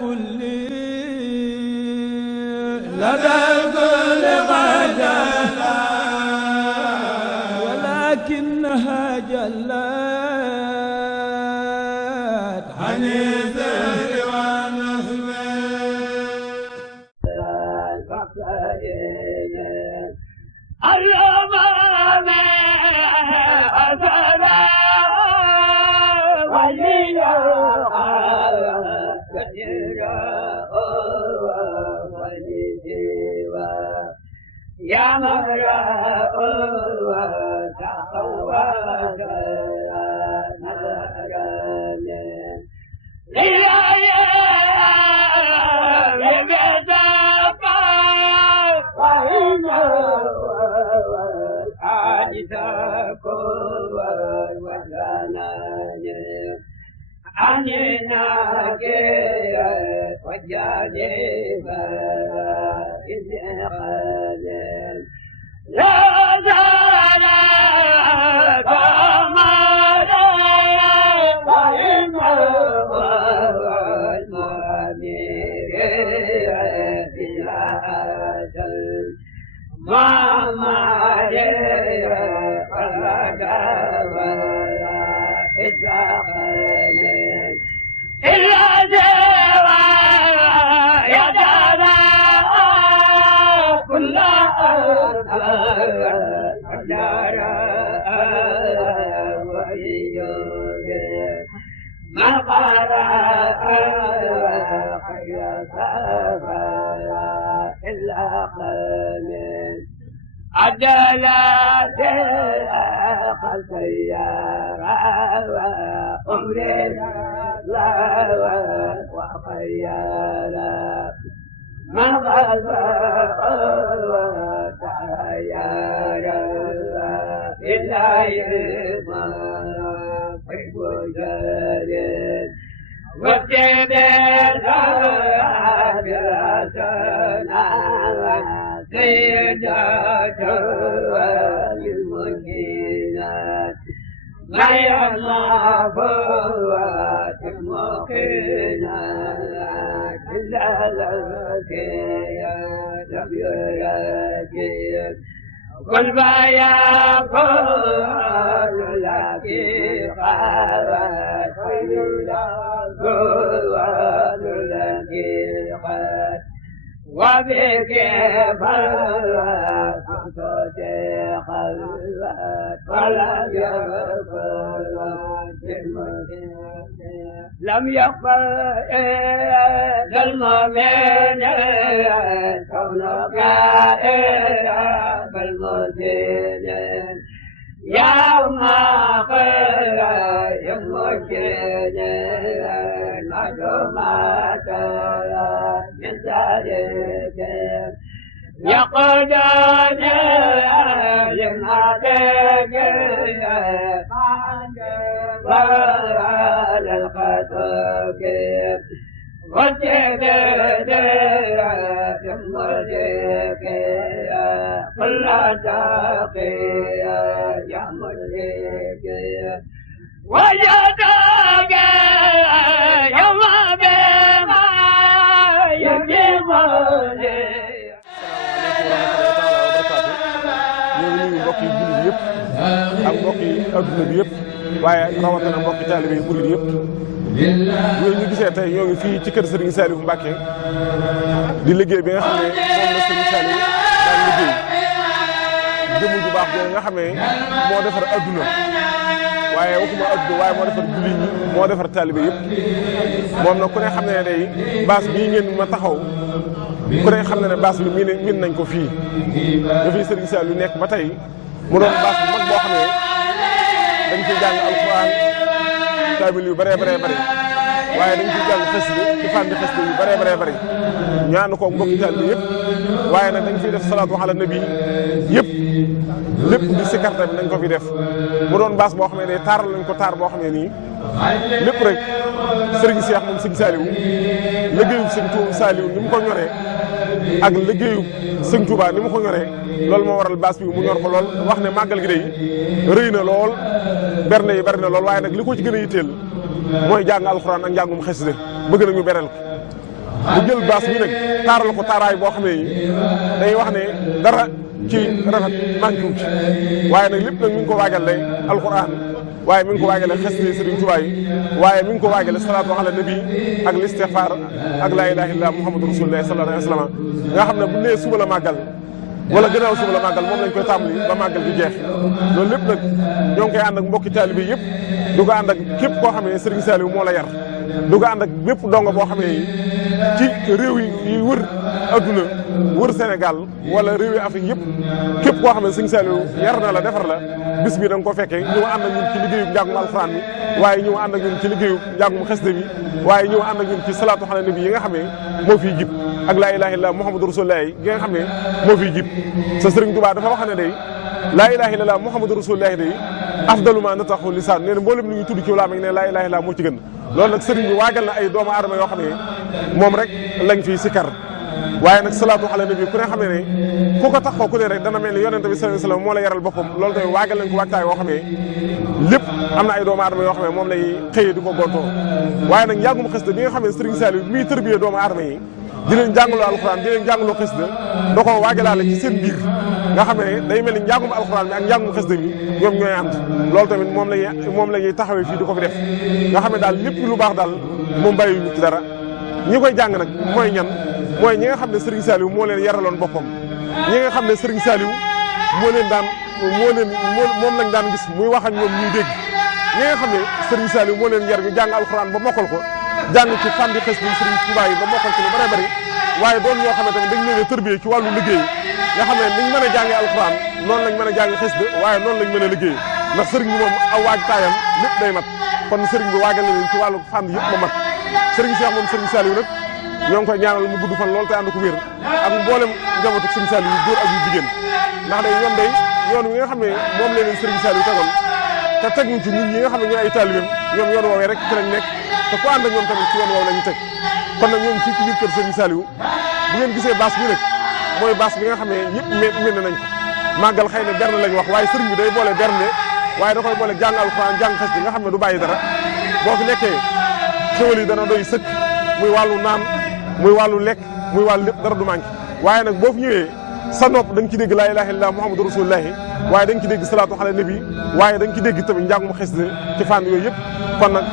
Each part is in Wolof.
كل لدى الكل غجلا ولكنها جلت عن الذر والنسب اليوم أثرى وليا يا مرأة وتقوى عنينا كيف وجانبا إذ خلل لا زال فمرا وإن المؤمن بلا أجل ما مريا ولا ولا إذا خلل إلا دوا يدانا كل أدارا ويوم ما قرأ خير سفر إلا قليل عدلت السيارة وأمرنا وخيالا من غزا وتعيارا إلا يما في وجارين وابتدر عدلتنا سيدات المدينة ما يطلب وتمكنا إلا لك يا دبيرك قل ما يقول لك قالت إلا قول لك قد وبك فلا تصدق ولا يغفر لم يقبل المؤمن كونك بالمدين يوم خير يمكن المعلومات من ذلك يقودون لمعتك وعلى الخطوك والجبل يملك كل داقي يا ملك وجدك يوم بما يجيب لي mbokk yi jullit yëpp ak mbokk yi adduna bi yëpp waaye rawatina mbokki taalibe yi murid yëpp yooyu ñu gisee tey ñoo ngi fii ci kër Serigne Saliou Mbacké di liggéey bi nga xam ne moom la Serigne Saliou daan liggéey jëmm ju baax boobu nga xam ne moo defar adduna waaye waxuma adduna waaye moo defar jullit ñi moo defar taalibe yëpp moom nag ku ne xam ne day baas bii ngeen ma taxaw ku ne xam ne baas bi miin nañ ko fii dafay Serigne Saliou nekk ba tey mu doon baas bu mag boo xam ne dañ ciy jàng alxuraan kaamil yu bëree bëree bëri waaye dañ ciy jàng xasida ci fànn xasida yu bëree bëree bëri ñaanu ko mbokki taalibe yëpp waaye nag dañ fiy def salaatu ala nabi yëpp lépp di sikar tamit nañ ko fi def mu doon baas boo xam ne day taaral nañ ko taar boo xam ne nii lépp rek Serigne Cheikh moom Serigne Saliou liggéeyu Serigne Touba Saliou ni mu ko ñoree ak liggéeyu Serigne Touba ni mu ko ñoree loolu moo waral baas bi mu ñor ko lool wax ne màggal gi day rëy na lool berne yi bari na lool waaye nag li ko ci gën a yitteel mooy jàng alxuraan ak njàngum xasida bëgg nañu berel ko mu jël baas bi nag taaral ko taaraay boo xam ne day wax ne dara ci rafet manqué wu ci waaye nag lépp nag mi ngi ko waajal lay alquran waaye mi ngi ko waajale xasida Sëriñ Tuubaa yi waaye mi ngi ko waajale salaatu ala nabi ak listixfaar ak laa ilaaha illallaah muhammadu rasulullaah sallallaahu alayhi wa sallam nga xam ne bu nee suba la màggal wala gannaaw suba la màggal moom lañ koy tàmbali ba màggal gi jeex loolu lépp nag ñoo ngi koy ànd ak mbokki taalibe yëpp du ko ànd ak képp koo xam ne Sëriñ Saliou moo la yar du ko ànd ak bépp dongo boo xam ne ci réew yi wër adduna wër Sénégal wala réew yi Afrique yëpp képp koo xam ne Sëriñ Saliou yar na la defar la bis bi da nga ko fekkee ñëw ànd ak ñun ci liggéeyu njàngum alxuraan mi waaye ñëw ànd ak ñun ci liggéeyu njàngum xasida bi waaye ñëw ànd ak ñun ci salaatu ala nabi yi nga xam ne moo fiy jib ak laa ilaaha illallaah muhammadu rasulullaah yi nga xam ne moo fiy jib sa Sëriñ Tuubaa dafa wax ne day laa ilaaha illallaah muhammadu rasulullaah day afdalu ma nataxu lisaan nee na mboolem lu ñu tudd ci wala ma ngi ne laa ilaaha illallaah moo ci gën loolu nag sëriñ bi waajal na ay doomu aadama yoo xam ne moom rek lañ fiy sikkar waaye nag salaatu ala nabi ku ne xam ne ku ko taxaw ku ne rek dana mel ni yonente bi sallallahu alayhi wasallam moo la yaral boppam loolu tamit waajal nañ ko waajtaay yoo xam ne lépp am na ay doomu aadama yoo xam ne moom lay xëyee di ko gontoo waaye nag njàngum xasida bi nga xam ne Sëriñ Saliou bi muy tërbiyee doomu aadama yi di leen jàngaloo alxuraan di leen jàngaloo xasida da ko waajalaale ci seen biir nga xam ne day mel ni njàngum alxuraan bi ak njàngum xasida bi ñoom ñooy ànd loolu tamit moom la ñuy taxawee fii di ko fi def nga xam ne daal lépp lu baax daal moom bàyyi ñu ci dara ñi koy jàng nag mooy ñan mooy ñi nga xam ne Sëriñ Saliou moo leen yaraloon boppam ñi nga xam ne Sëriñ Saliou moom lañ daan gis muy wax ak ñoom ñuy dégg ñi nga xam ne Sëriñ Saliou moo leen yar ñu jàng alxuraan ba mokkal ko jàng ci fànn xës bi Sëriñ Tuubaa yi ba mokkal ci lu bare bari waaye doon ñoo xam ne tamit dañ leen a tërbiyee ci wàllu liggéey nga xam ne niñ mën a jàngee alxuraan noonu lañ mën a jàngi xës de waaye noonu lañ mën a liggéey ndax sëriñ bi moom aw waaj taayam lépp day mat kon sëriñ bi waajal na leen ci wàllu fànn yëpp ma mat sëriñ Cheikh moom Sëriñ Saliou nag ñoo ngi koy ñaanal mu gudd fan loolu te ànd ko wér ak mboolem njabootu Sëriñ Saliou yu góor ak yu jigéen ndax day ñoom day yoon wi nga xam ne moom la leen Sëriñ Saliou tegoon te teg ñu ci ñun ñi nga xam ne ñooy ay taalibeem ñoom yoon woowee rek ci lañ nekk te ku ànd ak ñoom tamit ci yoon woowu la ñu teg kon nag ñoom fii ci biir kër Sëriñ Saliou bu ngeen gisee baas bi nag mooy baas bi nga xam ne ñëpp mel nañ ko màggal xëy na berne lañ wax waaye sëriñ bi day boole berne waaye da koy boole jàng alxuraan jàng xas bi nga xam ne du bàyyi dara boo fi nekkee xéwal yi dana doy sëkk muy wàllu naan muy wàllu lekk muy wàllu lépp dara du manqué waaye nag boo fi ñëwee sa nopp da nga ci dégg laa ilaaha illallaah muhammadu rasulullaahi waaye da nga ci dégg salaatu ala nabi waaye da nga ci dégg tamit njàngum xasida ci fànn yooyu yëpp kon nag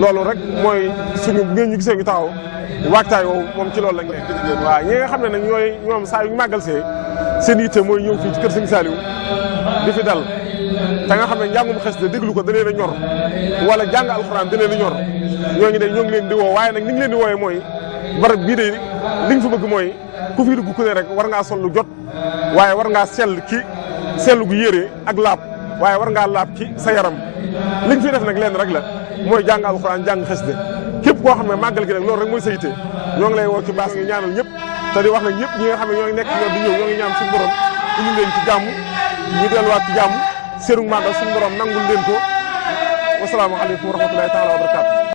loolu rek mooy suñu bu ngeen ñu gisee ñu taxaw waajtaay woowu moom ci loolu lañ nekk waaw ñi nga xam ne nag ñoom saa yu ñu màggal see seen yitte mooy ñëw fii ci kër Sëriñ Saliou di fi dal te nga xam ne njàngum xasida déglu ko da leen a ñor wala jàng alxuraan da leen a ñor ñoo ngi leen di woo waaye nag ni ñu leen di wooyee mooy barab bii de liñ fa bëgg mooy ku fi dugg ku ne rek war ngaa sol lu jot waaye war ngaa sell ci sellu gu yére ak laab waaye war ngaa laab ci sa yaram liñ fi def nag leen rek la mooy jàng alxuraan jàng xasida képp koo xam ne màggal gi nag loolu rek mooy sa yitte ñoo ngi lay woo ci baas ngi ñaanal ñëpp te di wax nag ñëpp ñi nga xam ne ñoo ngi nekk ñoo di ñëw ñoo ngi ñaan suñu borom indi leen ci jàmm ñu delluwaat ci jàmm seenu màggal suñu borom nangul leen ko wasalaamaaleykum wa rahmatulahi taala wa barakaatu